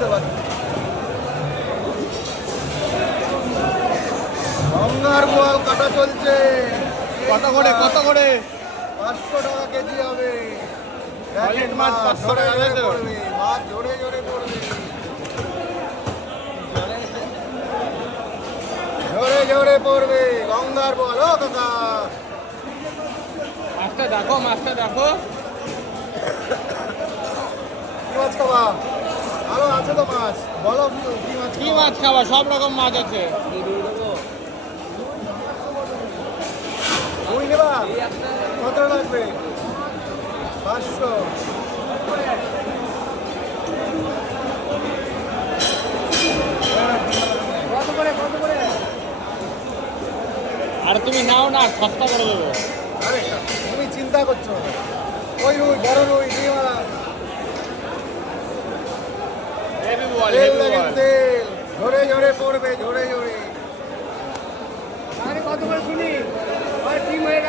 তো বাকি গঙ্গার বোয়াল কাটা চলছে। কত করে 500 টাকা কেজি হবে। সলিড মাছ 500 টাকা জোরে তো? পড়বে, মাছ জোরে জোরে পড়বে, জোরে জোরে পড়বে গঙ্গার বোয়াল। ও কাকা মাছটা দেখো কি মাছ খাবা? আরো আছে তো মাছ, বলো কি মাছ খাওয়া? সব রকম মাছ আছে। রুই নেবা? কত লাগবে? 500। আর তুমি নাও না, সস্তা করে দেবো। আরে তুমি চিন্তা করছো না। ওই রুই, বড় রুই, ডিমওয়ালা। তেল লাগে তেল, জোরে জোরে পড়বে, জোরে জোরে। কত করে শুনি?